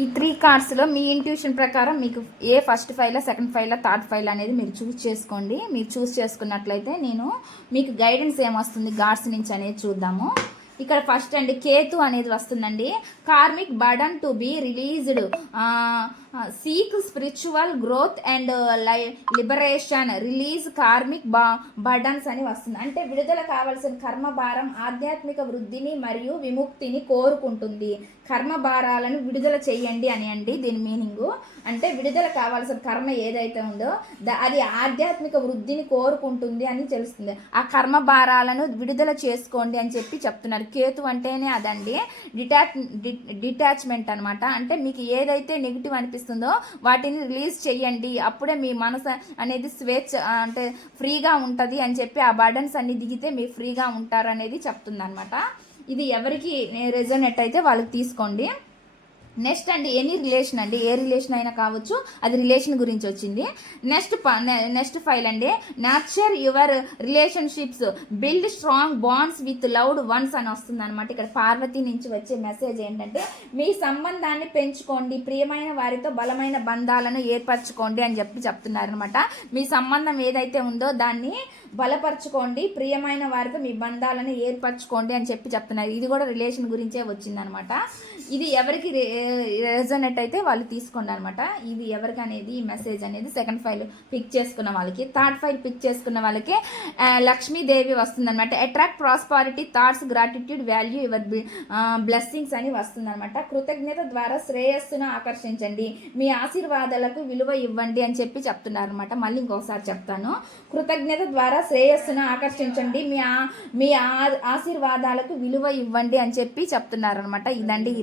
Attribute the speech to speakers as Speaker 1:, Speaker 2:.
Speaker 1: ఈ త్రీ కార్డ్స్లో మీ ఇంట్యూషన్ ప్రకారం మీకు ఏ first file second file third file అనేది మీరు చూస్ చేసుకోండి. మీరు చూస్ చేసుకున్నట్లయితే నేను మీకు గైడెన్స్ ఏమొస్తుంది గాడ్స్ నుంచి అనేది చూద్దాము. ఇక్కడ ఫస్ట్ అండి కేతు అనేది వస్తుందండి. Karmic burden to be released seek spiritual growth and లై లిబరేషన్ రిలీజ్ కార్మిక్ బా బర్డన్స్ అని వస్తుంది. అంటే విడుదల కావాల్సిన కర్మ భారం ఆధ్యాత్మిక వృద్ధిని మరియు విముక్తిని కోరుకుంటుంది. కర్మ భారాలను విడుదల చేయండి అని అండి దీని మీనింగ్ అంటే విడుదల కావాల్సిన కర్మ ఏదైతే ఉందో ద- అది ఆధ్యాత్మిక వృద్ధిని కోరుకుంటుంది అని తెలుస్తుంది. ఆ కర్మ భారాలను విడుదల చేసుకోండి అని చెప్పి చెప్తున్నారు. కేతు అంటేనే అదండి డిటాచ్ డిటాచ్మెంట్ అనమాట అంటే మీకు ఏదైతే నెగిటివ్ అనిపిస్తుందో వాటిని రిలీజ్ చేయండి అప్పుడే మీ మనసు అనేది స్వేచ్ఛ అంటే ఫ్రీగా ఉంటుంది అని చెప్పి ఆ బర్డన్స్ అన్ని దిగితే మీరు ఫ్రీగా ఉంటారు అనేది చెప్తుంది అనమాట ఇది ఎవరికి రెజోనెట్ అయితే వాళ్ళకి తీసుకోండి. నెక్స్ట్ అండి ఎనీ రిలేషన్ అండి ఏ రిలేషన్ అయినా కావచ్చు అది రిలేషన్ గురించి వచ్చింది. నెక్స్ట్ నెక్స్ట్ ఫైల్ అండి nurture your relationships build strong bonds with loved ones అని వస్తుంది అనమాట ఇక్కడ పార్వతి నుంచి వచ్చే మెసేజ్ ఏంటంటే మీ సంబంధాన్ని పెంచుకోండి ప్రియమైన వారితో బలమైన బంధాలను ఏర్పరచుకోండి అని చెప్పి చెప్తున్నారు అనమాట మీ సంబంధం ఏదైతే ఉందో దాన్ని బలపరచుకోండి ప్రియమైన వారితో మీ బంధాలను ఏర్పరచుకోండి అని చెప్పి చెప్తున్నారు. ఇది కూడా రిలేషన్ గురించే వచ్చిందనమాట ఇది ఎవరికి రెజనెట్ అయితే వాళ్ళు తీసుకోండి అనమాట ఇది ఎవరికి అనేది ఈ మెసేజ్ అనేది సెకండ్ ఫైల్ పిక్ చేసుకున్న వాళ్ళకి థర్డ్ ఫైల్ పిక్ చేసుకున్న వాళ్ళకి లక్ష్మీదేవి వస్తుందన్నమాట attract prosperity thoughts gratitude value your blessings అని వస్తుందన్నమాట కృతజ్ఞత ద్వారా శ్రేయస్సును ఆకర్షించండి. మీ ఆశీర్వాదాలకు విలువ ఇవ్వండి అని చెప్పి చెప్తున్నారు అనమాట మళ్ళీ ఇంకొకసారి చెప్తాను. కృతజ్ఞత ద్వారా శ్రేయస్సును ఆకర్షించండి. మీ మీ ఆశీర్వాదాలకు విలువ ఇవ్వండి అని చెప్పి చెప్తున్నారు అనమాట ఇదండి ఈ